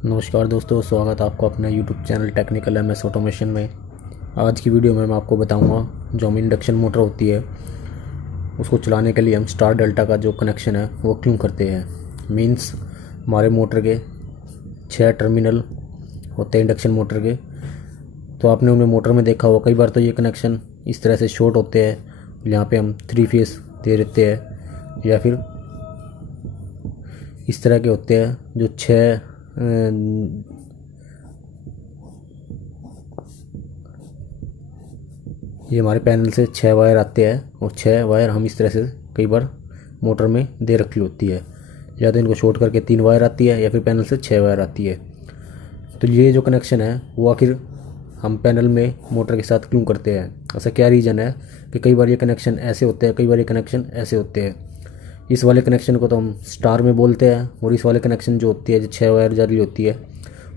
नमस्कार दोस्तों, स्वागत है आपको अपने YouTube channel technical MS automation में। आज की वीडियो में मैं आपको बताऊंगा जो हम इंडक्शन मोटर होती है उसको चलाने के लिए हम स्टार डेल्टा का जो कनेक्शन है वो क्यों करते हैं। मींस हमारे मोटर के 6 टर्मिनल होते हैं इंडक्शन मोटर के। तो आपने उन्हें मोटर में देखा होगा कई बार तो ये कनेक्शन इस तरह से शॉर्ट होते हैं, यहाँ पे हम 3 फेस दे देते हैं, या फिर इस तरह के होते हैं जो 6 ये हमारे पैनल से 6 वायर आते हैं और 6 वायर हम इस तरह से कई बार मोटर में दे रखी होती है, या तो इनको शॉर्ट करके 3 वायर आती है या फिर पैनल से 6 वायर आती है। तो ये जो कनेक्शन है वो आखिर हम पैनल में मोटर के साथ क्यों करते हैं, ऐसा क्या रीज़न है कि कई बार ये कनेक्शन ऐसे होते हैं, कई बार ये कनेक्शन ऐसे होते हैं। इस वाले कनेक्शन को तो हम स्टार में बोलते हैं, और इस वाले कनेक्शन जो होती है जो 6 वायर जाली होती है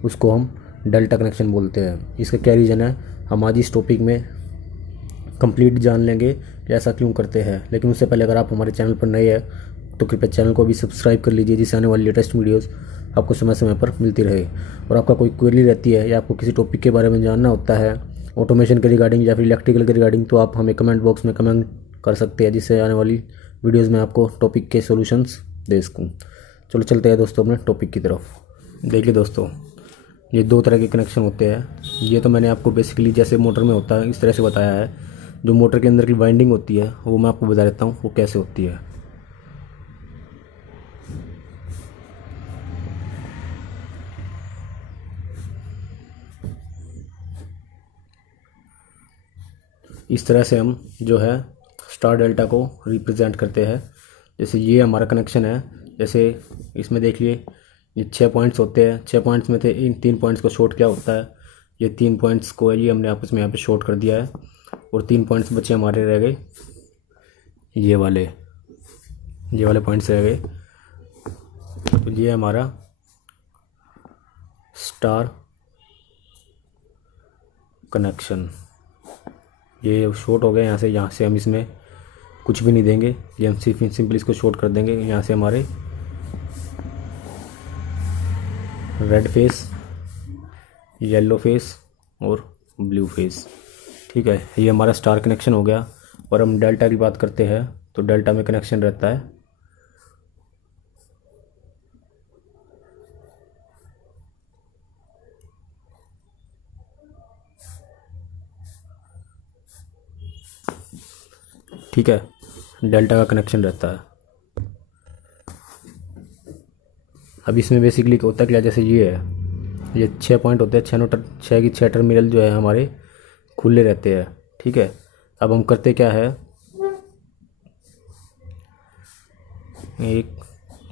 उसको हम डेल्टा कनेक्शन बोलते हैं। इसका क्या रीज़न है हम आज इस टॉपिक में कंप्लीट जान लेंगे कि ऐसा क्यों करते हैं। लेकिन उससे पहले अगर आप हमारे चैनल पर नए हैं तो कृपया चैनल को भी सब्सक्राइब कर लीजिए, जिससे आने वाली लेटेस्ट वीडियोस आपको समय समय पर मिलती रहे। और आपका कोई क्वेरी रहती है या आपको किसी टॉपिक के बारे में जानना होता है, ऑटोमेशन के रिगार्डिंग या फिर इलेक्ट्रिकल के रिगार्डिंग, तो आप हमें कमेंट बॉक्स में कमेंट कर सकते हैं, जिससे आने वाली वीडियोज़ में आपको टॉपिक के सोल्यूशंस दे सकूँ। चलो चलते हैं दोस्तों अपने टॉपिक की तरफ। देखिए दोस्तों, ये 2 तरह के कनेक्शन होते हैं। ये तो मैंने आपको बेसिकली जैसे मोटर में होता है इस तरह से बताया है। जो मोटर के अंदर की वाइंडिंग होती है वो मैं आपको बता देता हूँ वो कैसे होती है। इस तरह से हम जो है स्टार डेल्टा को रिप्रेजेंट करते हैं। जैसे ये हमारा कनेक्शन है, जैसे इसमें देखिए ये 6 पॉइंट्स होते हैं। 6 पॉइंट्स में थे, इन 3 पॉइंट्स को शॉर्ट किया होता है। ये 3 पॉइंट्स को ये हमने आपस में यहाँ पे शॉर्ट कर दिया है, और 3 पॉइंट्स बचे हमारे रह गए ये वाले पॉइंट्स रह गए। तो ये हमारा स्टार कनेक्शन, ये शॉर्ट हो गया यहाँ से हम इसमें कुछ भी नहीं देंगे, ये हम सिंपल इसको शॉर्ट कर देंगे। यहाँ से हमारे रेड फेस, येलो फेस और ब्लू फेस, ठीक है। ये हमारा स्टार कनेक्शन हो गया। और हम डेल्टा की बात करते हैं तो डेल्टा में कनेक्शन रहता है ठीक है, डेल्टा का कनेक्शन रहता है। अब इसमें बेसिकली होता क्या, जैसे ये है, ये 6 पॉइंट होते हैं, 6 की 6 टर्मिनल जो है हमारे खुले रहते हैं, ठीक है। अब हम करते क्या है, 1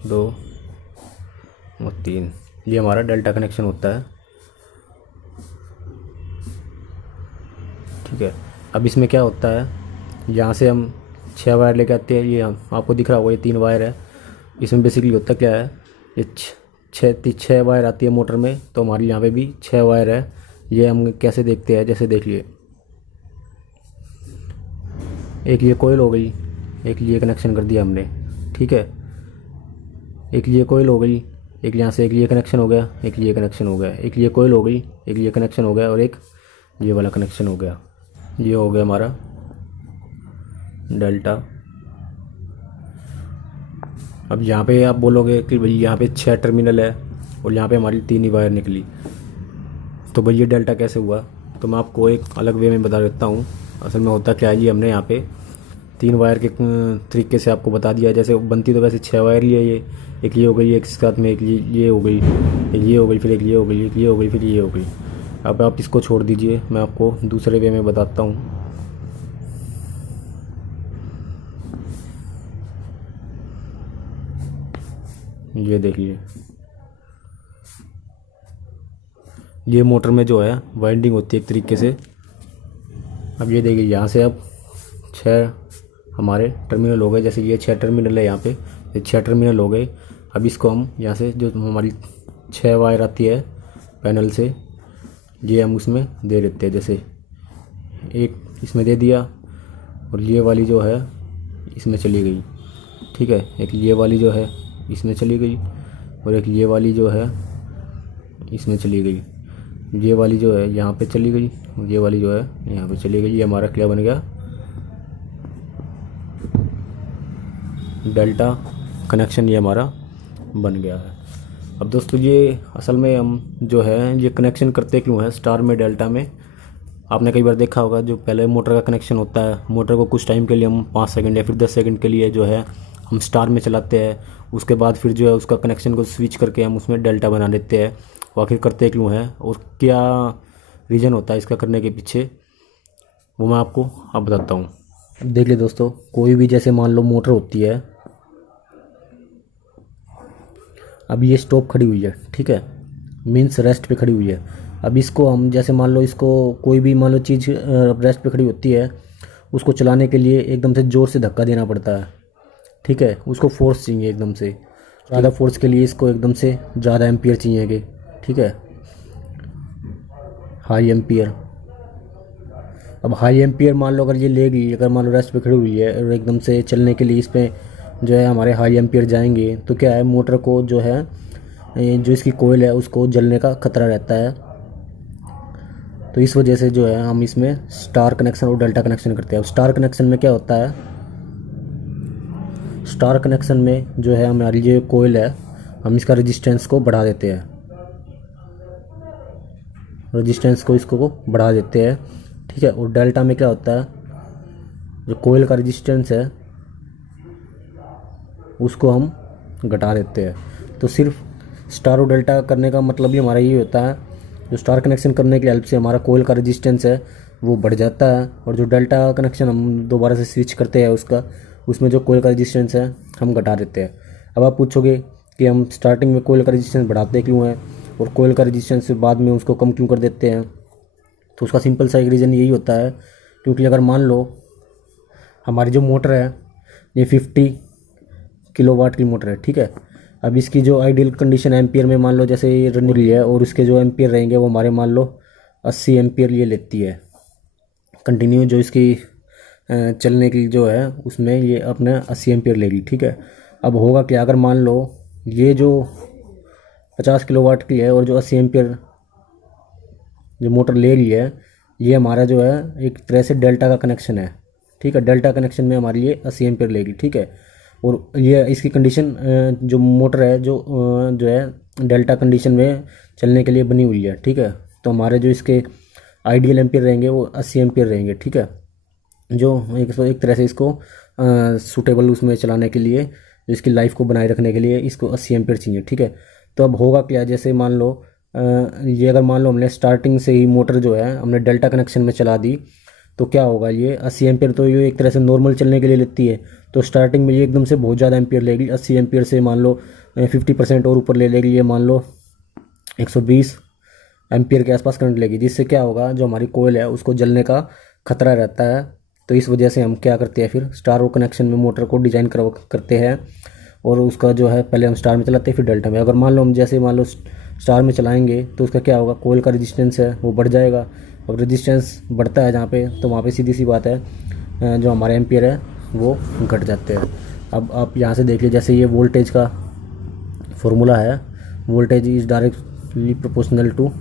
2 और 3, ये हमारा डेल्टा कनेक्शन होता है, ठीक है। अब इसमें क्या होता है, यहाँ से हम 6 वायर लेके आते हैं। ये आपको दिख रहा होगा ये 3 वायर है। इसमें बेसिकली होता क्या है, ये 6 वायर आती है मोटर में, तो हमारे यहाँ पे भी 6 वायर है। ये हम कैसे देखते हैं, जैसे देखिए एक ये कोयल हो गई, एक ये कनेक्शन कर दिया हमने, ठीक है। एक ये कोयल हो गई, एक यहाँ से एक ये कनेक्शन हो गया, एक ये कनेक्शन हो गया, एक ये कोयल हो गई, एक ये कनेक्शन हो गया, और एक ये वाला कनेक्शन हो गया। ये हो गया हमारा डेल्टा। अब यहाँ पे आप बोलोगे कि भाई यहाँ पे 6 टर्मिनल है और यहाँ पे हमारी 3 ही वायर निकली, तो भाई ये डेल्टा कैसे हुआ। तो मैं आपको एक अलग वे में बता देता हूँ। असल में होता क्या है जी, हमने यहाँ पे 3 वायर के तरीके से आपको बता दिया। जैसे बनती तो वैसे 6 वायर ही है ये, एक ये हो गई, एक साथ में एक ये हो गई, एक ये हो गई, फिर एक ये हो गई, एक ये हो गई, फिर ये हो गई। अब आप इसको छोड़ दीजिए, मैं आपको दूसरे वे में बताता हूँ। ये देखिए, ये मोटर में जो है वाइंडिंग होती है एक तरीके से। अब ये देखिए, यहाँ से अब 6 हमारे टर्मिनल हो गए। जैसे ये 6 टर्मिनल है, यहाँ पे ये 6 टर्मिनल हो गए। अब इसको हम यहाँ से जो हमारी 6 वायर आती है पैनल से, ये हम उसमें दे देते हैं। जैसे एक इसमें दे दिया, और ये वाली जो है इसमें चली गई, ठीक है। एक ये वाली जो है इसमें चली गई, और एक ये वाली जो है इसमें चली गई, ये वाली जो है यहाँ पे चली गई, ये वाली जो है यहाँ पे चली गई। ये हमारा क्या बन गया, डेल्टा कनेक्शन ये हमारा बन गया है। अब दोस्तों ये असल में हम जो है ये कनेक्शन करते क्यों है स्टार में डेल्टा में, आपने कई बार देखा होगा जो पहले मोटर का कनेक्शन होता है, मोटर को कुछ टाइम के लिए हम 5 सेकंड या फिर 10 सेकंड के लिए जो है हम स्टार में चलाते हैं, उसके बाद फिर जो है उसका कनेक्शन को स्विच करके हम उसमें डेल्टा बना देते हैं। वो आखिर करते क्यों है और क्या रीज़न होता है इसका करने के पीछे, वो मैं आपको अब बताता हूँ। देख ले दोस्तों, कोई भी जैसे मान लो मोटर होती है, अब ये स्टॉप खड़ी हुई है, ठीक है, मीन्स रेस्ट पे खड़ी हुई है। अब इसको हम जैसे मान लो इसको कोई भी मान लो चीज़ रेस्ट पे खड़ी होती है, उसको चलाने के लिए एकदम से ज़ोर से धक्का देना पड़ता है, ठीक है, उसको फोर्स चाहिए एकदम से, ज़्यादा फोर्स के लिए इसको एकदम से ज़्यादा एम्पियर चाहिए, ठीक है, हाई एम्पियर। अब हाई एम्पियर मान लो अगर ये लेगी, अगर मान लो रेस्ट पे खड़ी हुई है और एकदम से चलने के लिए इस पर जो है हमारे हाई एम्पियर जाएंगे, तो क्या है मोटर को जो है जो इसकी कोयल है उसको जलने का खतरा रहता है। तो इस वजह से जो है हम इसमें स्टार कनेक्शन और डेल्टा कनेक्शन करते हैं। अब स्टार कनेक्शन में क्या होता है, स्टार कनेक्शन में जो है हमारी जो कोयल है हम इसका रेजिस्टेंस को बढ़ा देते हैं, रेजिस्टेंस को इसको बढ़ा देते हैं, ठीक है। और डेल्टा में क्या होता है, जो कोयल का रेजिस्टेंस है उसको हम घटा देते हैं। तो सिर्फ स्टार और डेल्टा करने का मतलब ही हमारा ये होता है, जो स्टार कनेक्शन करने की हेल्प से हमारा कोयल का रेजिस्टेंस है वो बढ़ जाता है, और जो डेल्टा कनेक्शन हम दोबारा से स्विच करते हैं उसमें जो कोयल का रेजिस्टेंस है हम घटा देते हैं। अब आप पूछोगे कि हम स्टार्टिंग में कोयल का रेजिस्टेंस बढ़ाते क्यों हैं और कोयल का रेजिस्टेंस बाद में उसको कम क्यों कर देते हैं, तो उसका सिंपल सा एक रीज़न यही होता है, क्योंकि अगर मान लो हमारी जो मोटर है ये 50 किलोवाट की मोटर है, ठीक है। अब इसकी जो आइडियल कंडीशन एम्पियर में मान लो जैसे ये रन रही है और उसके जो एम्पियर रहेंगे वो हमारे मान लो 80 एम्पियर ये लेती है कंटिन्यू, जो इसकी चलने की जो है उसमें ये अपने 80 एम्पियर लेगी, ठीक है। अब होगा क्या, अगर मान लो ये जो 50 किलोवाट की है और जो 80 एम्पियर जो मोटर ले रही है, ये हमारा जो है एक तरह से डेल्टा का कनेक्शन है, ठीक है। डेल्टा कनेक्शन में हमारी ये 80 एम्पियर लेगी, ठीक है। और ये इसकी कंडीशन जो मोटर है जो है डेल्टा कंडीशन में चलने के लिए बनी हुई है, ठीक है। तो हमारे जो इसके आइडियल एम्पियर रहेंगे वो 80 एम्पियर रहेंगे, ठीक है, जो एक तरह से इसको सूटेबल उसमें चलाने के लिए, जो इसकी लाइफ को बनाए रखने के लिए इसको 80 एम्पियर चाहिए, ठीक है। तो अब होगा क्या, जैसे मान लो ये अगर मान लो हमने स्टार्टिंग से ही मोटर जो है हमने डेल्टा कनेक्शन में चला दी, तो क्या होगा, ये 80 एम्पियर तो ये एक तरह से नॉर्मल चलने के लिए लेती है, तो स्टार्टिंग में ये एकदम से बहुत ज़्यादा एम्पियर लेगी, 80 एम्पियर से मान लो 50% और ऊपर ले लेगी, ये मान लो 120 एम्पियर के आसपास करंट लेगी, जिससे क्या होगा जो हमारी कोयल है उसको जलने का खतरा रहता है। तो इस वजह से हम क्या करते हैं, फिर स्टार कनेक्शन में मोटर को डिज़ाइन करते हैं और उसका जो है पहले हम स्टार में चलाते हैं फिर डेल्टा में। अगर मान लो हम जैसे मान लो स्टार में चलाएंगे तो उसका क्या होगा, कोयल का रेजिस्टेंस है वो बढ़ जाएगा, और रेजिस्टेंस बढ़ता है जहाँ पे, तो वहाँ पे सीधी सी बात है जो हमारे एम्पियर है वो घट जाते हैं। अब आप यहाँ से देख लीजिए, जैसे ये वोल्टेज का फॉर्मूला है, voltage is directly proportional to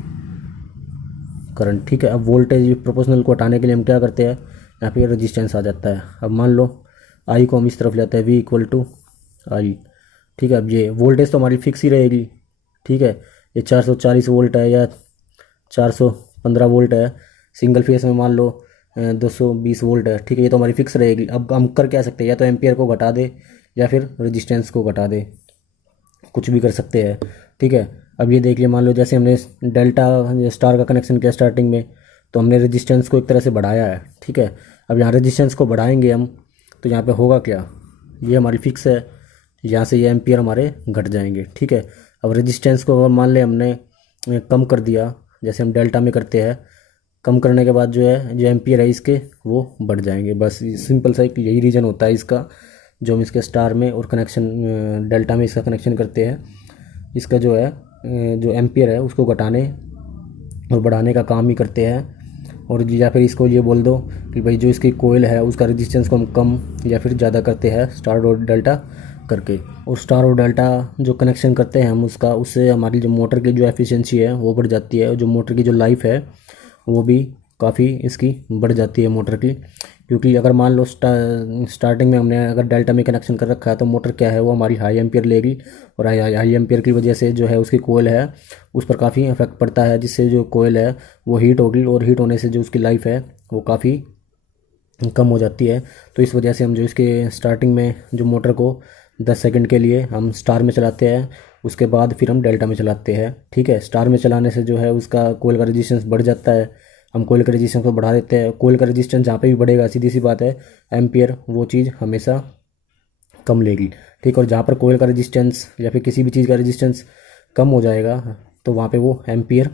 current, ठीक है। अब वोल्टेज प्रोपोर्शनल को हटाने के लिए हम क्या करते हैं, यहाँ पे रेजिस्टेंस आ जाता है। अब मान लो आई को हम इस तरफ लेते हैं, V इक्वल टू आई, ठीक है। अब ये वोल्टेज तो हमारी फिक्स ही रहेगी, ठीक है, ये 440 वोल्ट है या 415 वोल्ट है, सिंगल फेस में मान लो 220 वोल्ट है, ठीक है, ये तो हमारी फिक्स रहेगी। अब हम कर क्या सकते हैं, या तो एम्पियर को घटा दे या फिर रेजिस्टेंस को घटा दे, कुछ भी कर सकते हैं, ठीक है। अब ये देखिए, मान लो जैसे हमने डेल्टा स्टार का कनेक्शन किया स्टार्टिंग में, तो हमने रेजिस्टेंस को एक तरह से बढ़ाया है, ठीक है। अब यहाँ रेजिस्टेंस को बढ़ाएंगे हम, तो यहाँ पे होगा क्या, ये हमारी फिक्स है, यहाँ से ये एम्पियर हमारे घट जाएंगे, ठीक है। अब रेजिस्टेंस को अगर मान ले हमने कम कर दिया, जैसे हम डेल्टा में करते हैं, कम करने के बाद जो है जो एम्पियर है इसके वो बढ़ जाएंगे। बस सिंपल सा एक यही रीज़न होता है इसका, जो हम इसके स्टार में और कनेक्शन डेल्टा में इसका कनेक्शन करते हैं, इसका जो है जो एम्पियर है उसको घटाने और बढ़ाने का काम ही करते हैं। और या फिर इसको ये बोल दो कि भाई जो इसकी कोयल है उसका रेजिस्टेंस को हम कम या फिर ज़्यादा करते हैं स्टार और डेल्टा करके। और स्टार और डेल्टा जो कनेक्शन करते हैं हम उससे हमारी जो मोटर की जो एफिशिएंसी है वो बढ़ जाती है, और जो मोटर की जो लाइफ है वो भी काफ़ी इसकी बढ़ जाती है मोटर की। क्योंकि अगर मान लो स्टार्टिंग में हमने अगर डेल्टा में कनेक्शन कर रखा है तो मोटर क्या है वो हमारी हाई एम्पियर लेगी, और हाई एम्पियर की वजह से जो है उसकी कोयल है उस पर काफ़ी इफेक्ट पड़ता है, जिससे जो कोयल है वो हीट होगी, और हीट होने से जो उसकी लाइफ है वो काफ़ी कम हो जाती है। तो इस वजह से हम जो इसके स्टार्टिंग में जो मोटर को 10 सेकंड के लिए हम स्टार में चलाते हैं, उसके बाद फिर हम डेल्टा में चलाते हैं। ठीक है, स्टार में चलाने से जो है उसका कोयल का रेजिस्टेंस बढ़ जाता है, हम कोयल के रेजिस्टेंस को बढ़ा देते हैं। कोयल का रेजिस्टेंस जहाँ पे भी बढ़ेगा सीधी सी बात है एम्पियर वो चीज़ हमेशा कम लेगी। ठीक, और जहाँ पर कोयल का रेजिस्टेंस या फिर किसी भी चीज़ का रेजिस्टेंस कम हो जाएगा तो वहाँ पे वो एम्पियर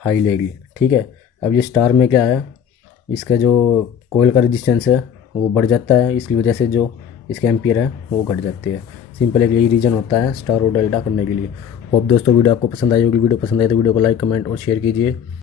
हाई लेगी। ठीक है, अब ये स्टार में क्या है, इसका जो कोयल का रेजिस्टेंस है वो बढ़ जाता है, इसकी वजह से जो इसके एम्पियर है वो घट जाते हैं। सिंपल एक यही रीज़न होता है स्टार और डेल्टा करने के लिए। होप दोस्तों वीडियो आपको पसंद आई होगी। वीडियो पसंद आए तो वीडियो को लाइक, कमेंट और शेयर कीजिए।